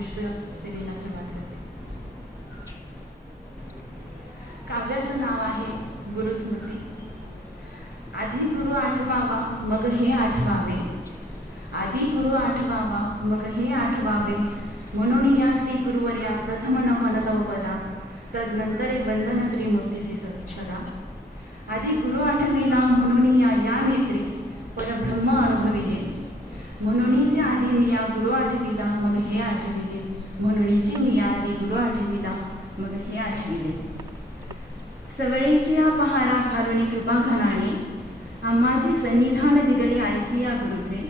पुष्प सेवेला सुरुवात करते. काव्याचं नाव आहे गुरुस्मृती. आधी गुरु आठवावा मग हे आठवावे, आधी गुरु आठवावा मग हे आठवावे, म्हणून या श्री गुरुवर्या प्रथम नमन गौपदा, तदनंतरे बंधन श्री मूर्तीसी सदा. आधी गुरु आठविला म्हणून या नेत्री परब्रह्म अनुभविले, म्हणूनची आधी मी या गुरु आठविला मग हे आठविले, म्हणूनची मी आधी गुरु आठविला मग हे आठविले. सवळीची हा पहारा घालून कृपा घनाने, आम्हाचे सन्निधान दिगले आयसी या गुरुचे.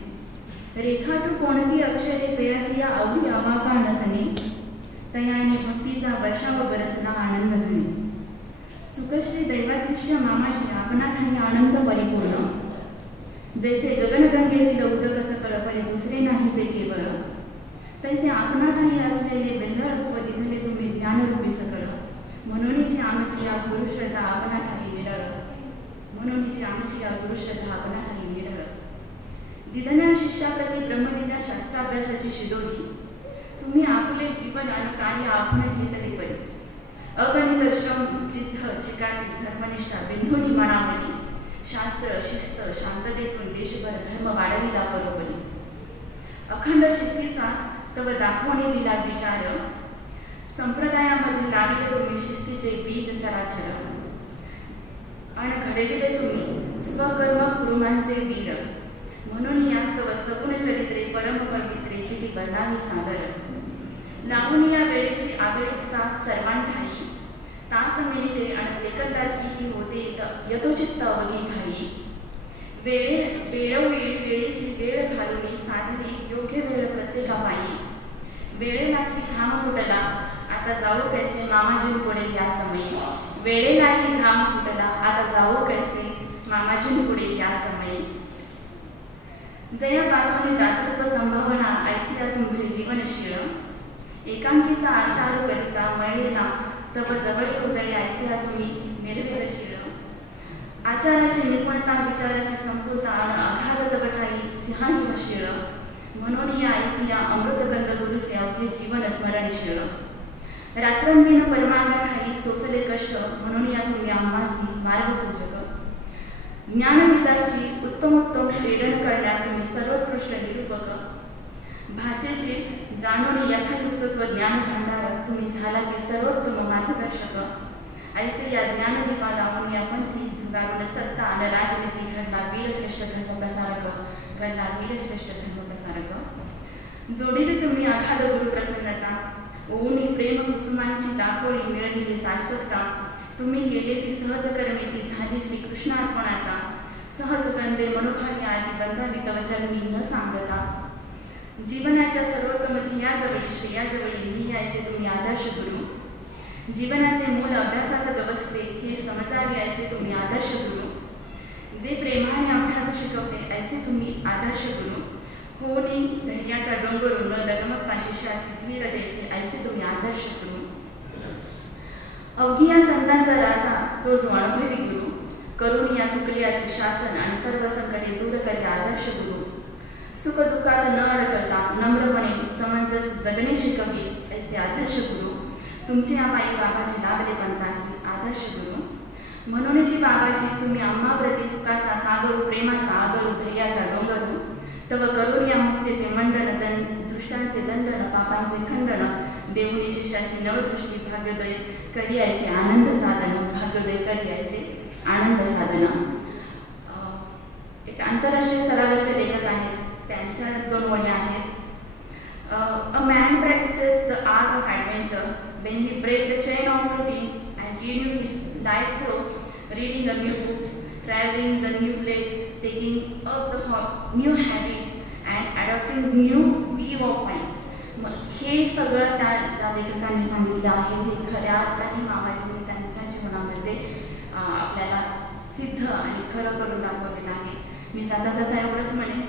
रेखाटू कोणती अक्षरे तयाची या अवघी अवाका नसणे, तयाने भक्तीचा वर्षाव बरसला आनंद घणे. सुखश्री दैवाधिष्य मामाशी आपणा ठाई आनंद परिपूर्ण, जैसे गगनगंगेतील उदक सकळ परी दुसरे नाही ते केवळ, तैसे आपणा ठाई असलेले बेंदळत्व दिधले तुम्ही ज्ञानरूपी सकळ, म्हणूनची आमची या गुरुश्रद्धा आपणा ठाई विरळ, म्हणूनची आमची या गुरुश्रद्धा आपणा ठाई विरळ. दिदना शिष्याप्रती ब्रह्मविद्या शास्त्राभ्यासाची शिदोरी, तुम्ही आपले जीवन आणि कार्य आपण घेतले परी. अगणित श्रम जिद्द चिकाटी धर्मनिष्ठा बिंदूनी मनावली, शास्त्र शिस्त शांततेतून देशभर धर्म वाढविला बरोबरी. अखंड शिस्तीचा तव दाखवणे दिला विचार, संप्रदायामध्ये लाविले तुम्ही शिस्तीचे बीज चराचर. आणि घडविले तुम्ही स्वकर्म कुरुमांचे वीर, म्हणून या तव सगुण चरित्रे परम पवित्रे किती वर्णावी सादर. लावून या वेळेची आवेळिकता सर्वांठाई, तास मिनिटे आणि सेकंदाची ही होते यथोचित्त अवघी घाई. वेळोवेळी वेळेची वेळ घालून साधली योग्य वेळ प्रत्येकापायी. वेळेलाची घाम फुटला आता जाऊ कैसे मामाजी पुढे या समयी, वेळेलाही घाम फुटला आता जाऊ कैसे मामाजी पुढे या समयी. जयापासून दातृत्व संभावना ऐसिया तुमचे जीवनशीळ, एकांकीचा आचार करिता मळलेला तव जवळ उजळे ऐसिया तुम्ही निर्वेदशीळ. आचाराची निपुणता विचाराची संपूर्णता आणि अगाध तवठाई सिंहानी शीळ, म्हणून या ऐसिया अमृतगंध गुरुचे अवघे जीवन स्मरणशीळ. रात्रंदिन परमांगा ठाई सोसले कष्ट, म्हणून या तुम्ही आम्हासी मार्गपूजक. ज्ञानविचारची उत्तमोत्तम प्रेरण करण्यात तुम्ही सर्वोत्कृष्ट निरूपक. भाषेचे जाणून यथायुक्तत्व ज्ञान भांडार, तुम्ही झाला की सर्वोत्तम मार्गदर्शक. ऐसे या ज्ञानदीपा लावून या पंथी झुगारून सत्ता आणि राजनीती घडला वीरश्रेष्ठ धर्मप्रसारक, घडला वीरश्रेष्ठ धर्मप्रसारक. जोडीले तुम्ही अगाध गुरु प्रसन्नता, ओनी प्रेम कुसुमांची दाखवली मिळविली सार्थकता. तुम्ही केले ती सहज करणे ती झाली श्रीकृष्णार्पणाता. सहज बंदे मनोभावी आदी बंधावी तव चरणी न सांगता. जीवनाच्या सर्वोत्तम ध्येयाजवळी श्रेयाजवळी लिही ऐसे तुम्ही आदर्श गुरु. जीवनाचे मूल अभ्यासात गवसते हे समजावे ऐसे तुम्ही आदर्श गुरु. जे प्रेमाने अभ्यास शिकवते ऐसे तुम्ही आदर्श गुरु. होणी धैर्याचा डोंगर न डगमगता शिष्यास धीर देसे ऐसे तुम्ही आदर्श गुरु. अवघी या संतांचा राजा तो जो अनुभवी गुरु, करून या चुकल्याचे शासन आणि सर्व संकटे दूर करे आदर्श गुरु. सुख दुःखात न अडकता नम्रपणे समंजस जगणे शिकवले ऐसे आदर्श गुरु. तुमचे आबाई बाबाजी लाभले पंथासी आदर्श गुरु. म्हणूनची बाबाजी तुम्ही आम्हाप्रती सुखाचा सागर, प्रेमाचा आगर, धैर्याचा डोंगर. तव करून या मुक्तीचे मंडन, दुष्टांचे दंडन, पापांचे खंडन, देऊनी शिष्याची नवदृष्टी भाग्योदय करी ऐसे आनंद साधन, भाग्योदय करी ऐसे आनंद साधन. एक आंतरराष्ट्रीय स्तरावरचे लेखक आहेत, त्यांच्या 2 वळी आहेत. A man practices the art of adventure when he breaks the chain of routines and renew his life through reading the new books, traveling the new place, taking up the new habits and adopting new viewpoints. हे सगळं ज्या लेखकांनी सांगितलं आहे हे खऱ्या अर्थाने मामाजींनी त्यांच्या जीवनामध्ये आपल्याला सिद्ध आणि खरं करून दाखवलेलं आहे. मी जाता जाता एवढंच म्हणेन,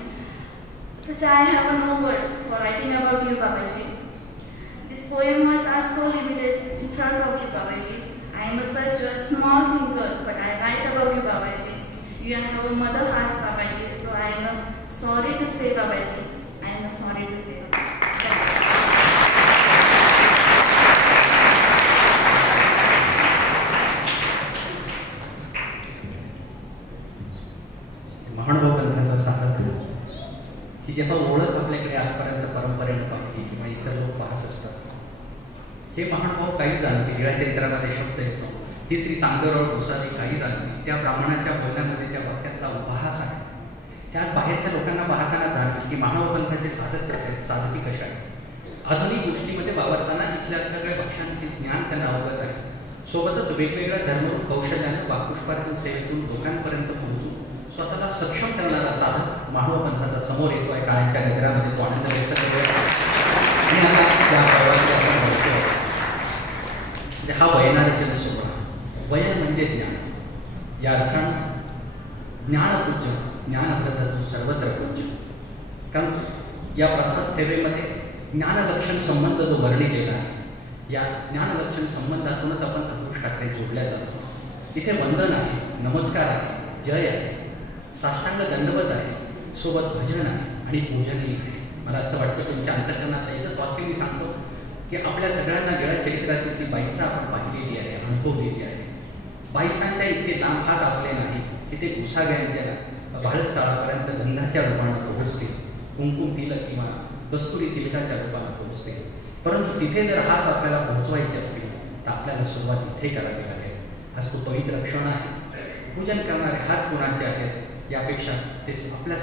such I have no words for writing about you, Babaji. These poems are so limited in front of you, Babaji. I am such a small thinker, but I write about you, Babaji. You have no mother hearts, Babaji, so I am sorry to say, Babaji. I am sorry to say. ओळख आपल्याकडे आजपर्यंत परंपरेनं पाहिली किंवा इतर लोक पाहत असतात. हे महानुभाव काही जाणते, लीळाचरित्रामध्ये शब्द येतो, ही श्री चांगदेवराव गोसावी काही जाणते, त्या ब्राह्मणाच्या बोलण्यामध्ये ज्या वाक्यातला उपहास आहे त्यात बाहेरच्या लोकांना पाहताना जाणवेल की मानव पंथाचे साधक कसे आहेत, साधकी कशा आहेत. आधुनिक गोष्टीमध्ये वावरताना इथल्या सगळ्या पक्षांचे ज्ञान त्यांना अवगत आहे. सोबतच वेगवेगळ्या धर्मरूप कौशल्यानं वाकपुष्पार्जन सेवेतून लोकांपर्यंत पोहोचून स्वतःला सक्षम करणारा साधक मानव पंथाचा समोर येतो आहे. काळाच्या निद्रामध्ये तो आनंद व्यक्त करूया. आणि आता त्या पर्वाची आपण बघतो म्हणजे हा वयनारचन सोहळा. वयन म्हणजे ज्ञान, या अर्थानं ज्ञानपूज्य, ज्ञानप्रदत्व सर्वत्र पूज्य. कारण या प्रसाद सेवेमध्ये ज्ञानलक्षण संबंध जो वर्णिलेला आहे, या ज्ञानलक्षण संबंधातूनच आपण अंकुष्ठाकडे जोडल्या जातो. तिथे वंदन आहे, नमस्कार आहे, जय आहे, साष्टांग दंडवत आहे, सोबत भजन आहे आणि पूजनही आहे. मला असं वाटतं तुमच्या अंतःकरणाचं एकच वाक्य मी सांगतो की आपल्या सगळ्यांना जळा चरित्रातील ती बाईसा आपण पाहिलेली आहे, अनुभवलेली आहे. बाईसांच्या इतके लांब हात आपले नाही की ते गोसाव्यांच्या बाळस्थळापर्यंत गंधाच्या रूपानं पोहोचते, कुंकुम तिलक किंवा कस्तुरी तिलकाच्या रूपानं पोहोचते. परंतु तिथे जर हात आपल्याला पोहोचवायचे असतील तर आपल्याला सुरुवात इथे करावी लागेल. आज तो पवित्र क्षण आहे. पूजन करणारे हात कोणाचे आहेत यापेक्षा ते आपल्या